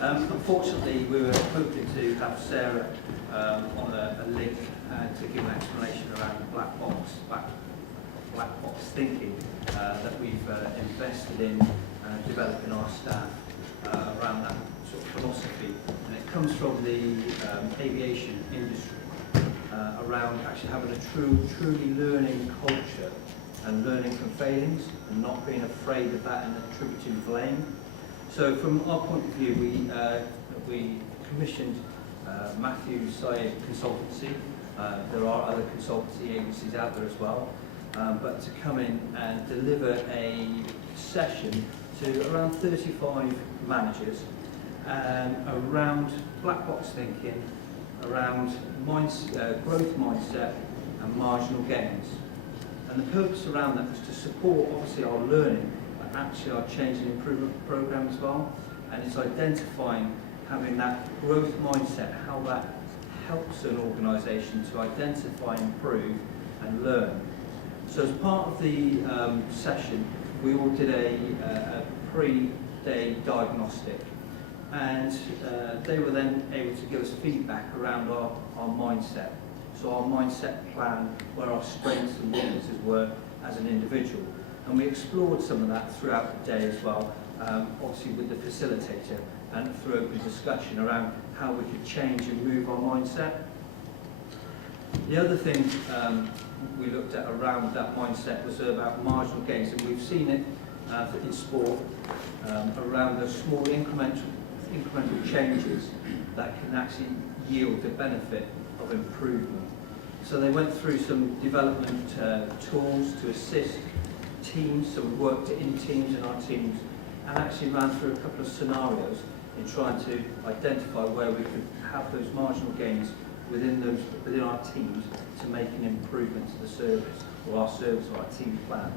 Unfortunately, we were hoping to have Sarah on a link to give an explanation around the black box thinking that we've invested in developing our staff around that sort of philosophy. And it comes from the aviation industry around actually having a truly learning culture and learning from failings and not being afraid of that and attributing blame. So from our point of view, we commissioned Matthew Syed Consultancy. There are other consultancy agencies out there as well, but to come in and deliver a session to around 35 managers around black box thinking, around growth mindset and marginal gains. And the purpose around that was to support obviously our learning, but actually our change and improvement program as well. And it's identifying, having that growth mindset, how that helps an organisation to identify, improve and learn. So as part of the session, we all did a pre-day diagnostic, and they were then able to give us feedback around our mindset. So our mindset plan, where our strengths and weaknesses were as an individual. And we explored some of that throughout the day as well, obviously with the facilitator and through open discussion around how we could change and move our mindset. The other thing we looked at around that mindset was about marginal gains, and we've seen it in sport around those small incremental changes that can actually yield the benefit of improvement. So they went through some development tools to assist teams, so we worked in teams in our teams and actually ran through a couple of scenarios in trying to identify where we could have those marginal gains within our teams to make an improvement to the service or our service or our team plan.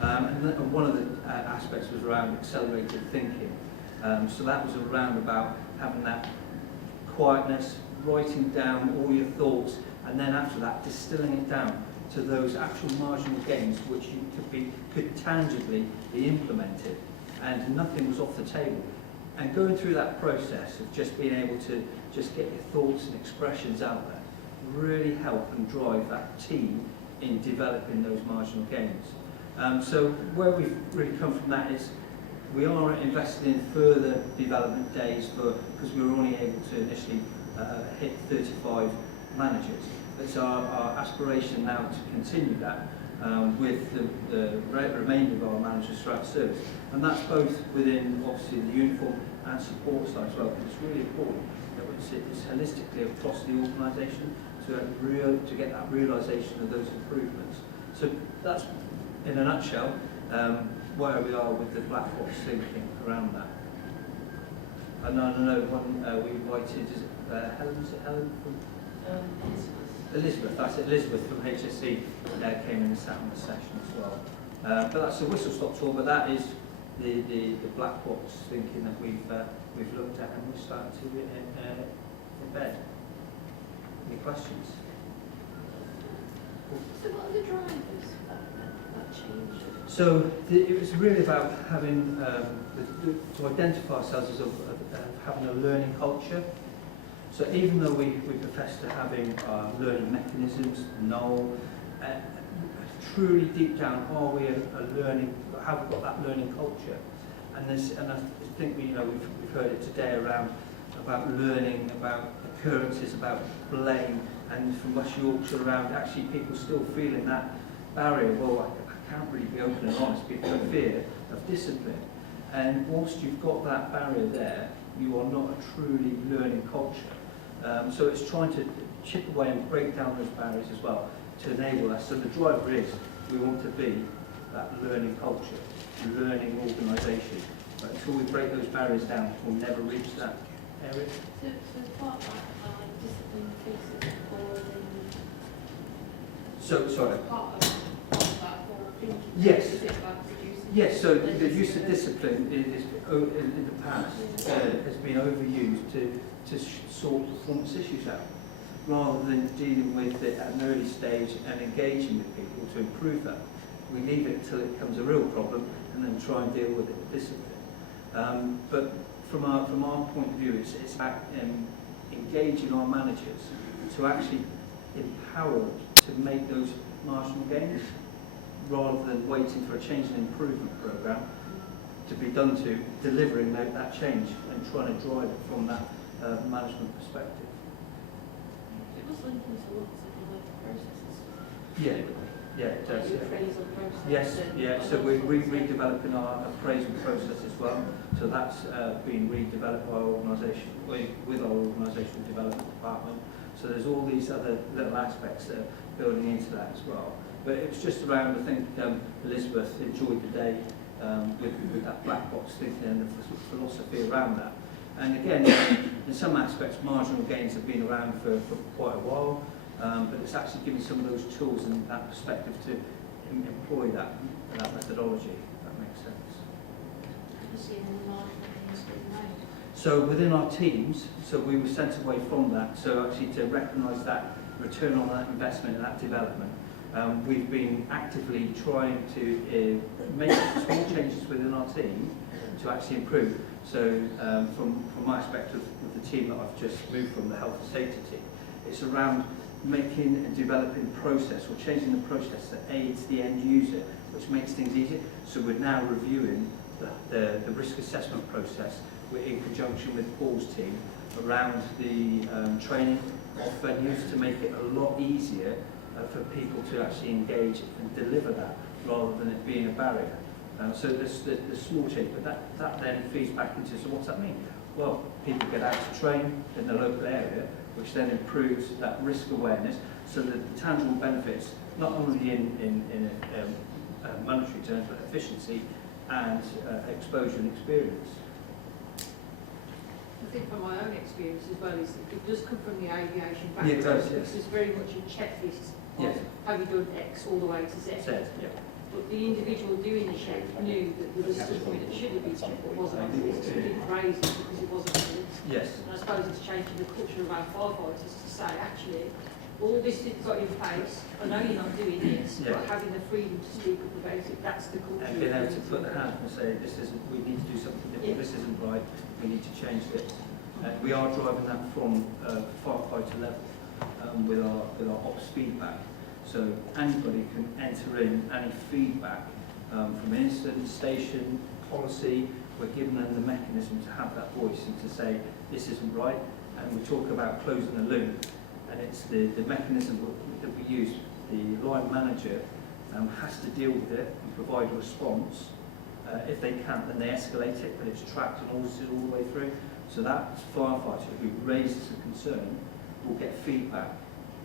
And one of the aspects was around accelerated thinking. So that was around about having that quietness, writing down all your thoughts, and then after that distilling it down to those actual marginal gains which you could tangibly be implemented, and nothing was off the table. And going through that process of just being able to just get your thoughts and expressions out there really help and drive that team in developing those marginal gains. So where we've really come from that is we are investing in further development days because we were only able to initially hit 35 managers. It's our aspiration now to continue that with the remainder of our managers throughout the service. And that's both within obviously the uniform and support side as well, because it's really important that it's holistically across the organisation to get that realisation of those improvements. So that's, in a nutshell, where we are with the black box thinking around that. And I know we invited, is it Helen? Is it Helen from? Elizabeth, that's it, Elizabeth from HSC came in and sat on the session as well. But that's a whistle-stop tour, but that is the black box thinking that we've looked at and we're starting to embed. Any questions? So what are the drivers of that change? So it was really about having, to identify ourselves as having a learning culture. So even though we profess to having learning mechanisms, truly deep down, are we a learning, have we got that learning culture? And I think we've heard it today about learning, about occurrences, about blame, and from West Yorkshire around actually people still feeling that barrier. Well, I can't really be open and honest because of fear of discipline. And whilst you've got that barrier there, you are not a truly learning culture. So it's trying to chip away and break down those barriers as well to enable us. So the driver is we want to be that learning culture, learning organisation. But until we break those barriers down, we'll never reach that area. So part of that discipline pieces or So sorry. part of that or thinking. Yes. Is it about reducing? Yes. So the use of discipline is in the past has been overused to sort performance issues out, rather than dealing with it at an early stage and engaging with people to improve that. We leave it until it becomes a real problem and then try and deal with it with discipline. But from our point of view, it's about engaging our managers to actually empower them to make those marginal gains, rather than waiting for a change and improvement programme to be done to delivering that change and trying to drive it from that management perspective. It was linked into lots of the processes. Yeah, it does. The appraisal process. Yes, yeah. So we're redeveloping our appraisal process as well. So that's being redeveloped by our organisation, with our organisational development department. So there's all these other little aspects that are building into that as well. But it was just around, I think Elizabeth enjoyed the day with that black box thinking and the sort of philosophy around that. And again, in some aspects, marginal gains have been around for quite a while, but it's actually giving some of those tools and that perspective to employ that methodology, if that makes sense. Have you seen any marginal gains being made? So within our teams, so we were sent away from that, so actually to recognise that return on that investment and that development. We've been actively trying to make small changes within our team to actually improve. So from my aspect of the team that I've just moved from, the health and safety team, it's around making and developing process or changing the process that aids the end user, which makes things easier. So we're now reviewing the risk assessment process in conjunction with Paul's team around the training of venues to make it a lot easier for people to actually engage and deliver that, rather than it being a barrier. So there's small change, but that then feeds back into, so what's that mean? Well, people get out to train in the local area, which then improves that risk awareness, so that the tangible benefits, not only in monetary terms, but efficiency and exposure and experience. I think from my own experience as well, is it does come from the aviation background. Yeah, it does, yes. It's very much a checklist of Yes. have you done X all the way to Z. Said, yeah. But the individual doing the check knew that there was something that should have been checked that wasn't on the list. He didn't raise it because it wasn't on the list. Yes. And I suppose it's changing the culture of our firefighters to say, actually, all this you've got in place, I know you're not doing this, Yeah. but having the freedom to speak up about it, that's the culture. And being able to put the hand and say, this isn't, we need to do something different, this isn't right, we need to change this. And we are driving that from firefighter level with our ops feedback. So anybody can enter in any feedback from an incident, station, policy. We're giving them the mechanism to have that voice and to say, this isn't right. And we talk about closing the loop, and it's the mechanism that we use. The line manager has to deal with it and provide a response. If they can't, then they escalate it, but it's tracked and audited all the way through. So that firefighter who raises a concern will get feedback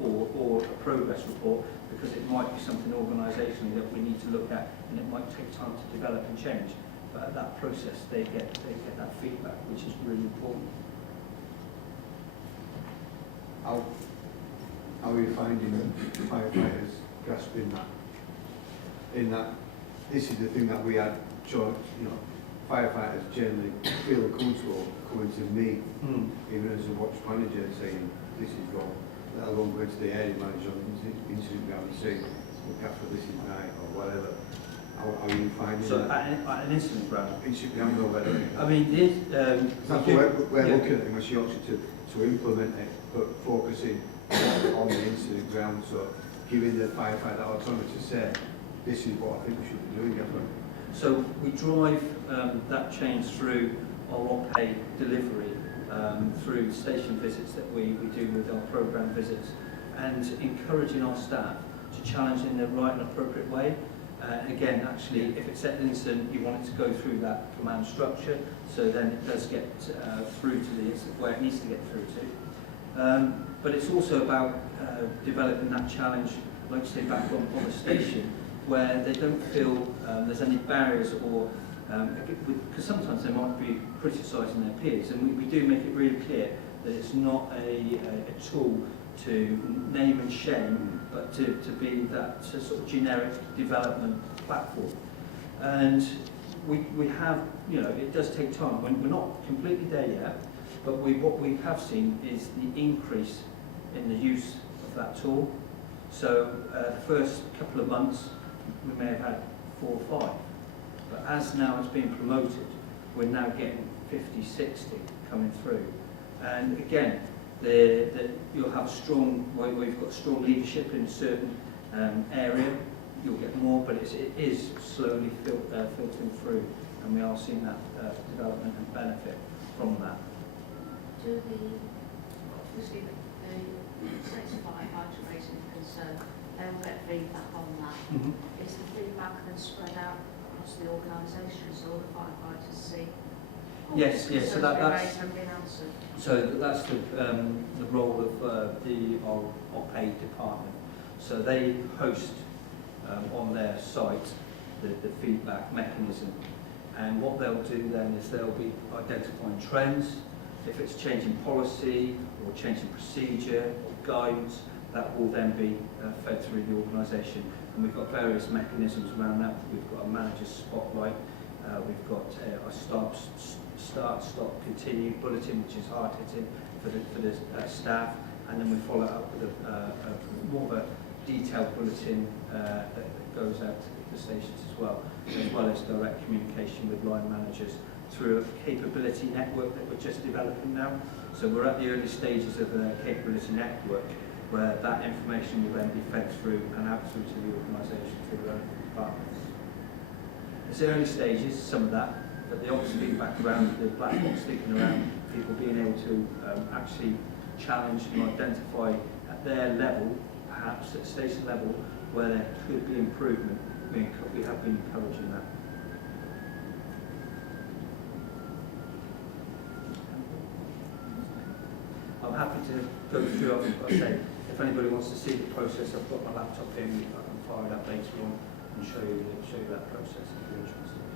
or a progress report, because it might be something organisationally that we need to look at, and it might take time to develop and change. But at that process, they get that feedback, which is really important. How are you finding the firefighters grasping that? In that, this is the thing that we had, firefighters generally feel comfortable coming to me, even as a watch manager, saying this is wrong, let alone going to the area manager on incident ground and saying, look after this is right, or whatever. How are you finding So that? at an incident ground? Incident ground or whatever. I mean, we're looking at in West Yorkshire to implement it, but focusing on the incident ground, so giving the firefighter that autonomy to say, this is what I think we should be doing different. So we drive that change through our OPE delivery, through station visits that we do with our programme visits, and encouraging our staff to challenge in the right and appropriate way. Again, actually, if it's an incident, you want it to go through that command structure, so then it does get through to the incident where it needs to get through to. But it's also about developing that challenge, like you say, back on the station, where they don't feel there's any barriers, or because sometimes they might be criticising their peers, and we do make it really clear that it's not a tool to name and shame, but to be that sort of generic development platform. And we have, it does take time. We're not completely there yet, but what we have seen is the increase in the use of that tool. So the first couple of months, we may have had 4 or 5. But as now it's being promoted, we're now getting 50, 60 coming through. And again, you'll have where we've got strong leadership in a certain area, you'll get more, but it is slowly filtering through, and we are seeing that development and benefit from that. Do obviously the six firefighter raising concern, they'll get feedback on that. Is the feedback then spread out across the organisation so all the firefighters see? Yes, so concerns that's being raised and being answered? so that's the role of our paid department. So they host on their site the feedback mechanism, and what they'll do then is they'll be identifying trends. If it's changing policy or changing procedure or guidance, that will then be fed through the organisation. And we've got various mechanisms around that. We've got a manager's spotlight, we've got a start, stop, continue bulletin, which is hard hitting for the staff, and then we follow up with a more of a detailed bulletin that goes out to the stations as well as direct communication with line managers through a capability network that we're just developing now. So we're at the early stages of the capability network, where that information will then be fed through and out through to the organisation through their departments. It's early stages, some of that, but the obvious feedback around the black box thinking around people being able to actually challenge and identify at their level, perhaps at station level, where there could be improvement. We have been encouraging that. I'm happy to go through, I'll say, if anybody wants to see the process, I've got my laptop here, I can fire it up later on and show you that process if you're interested.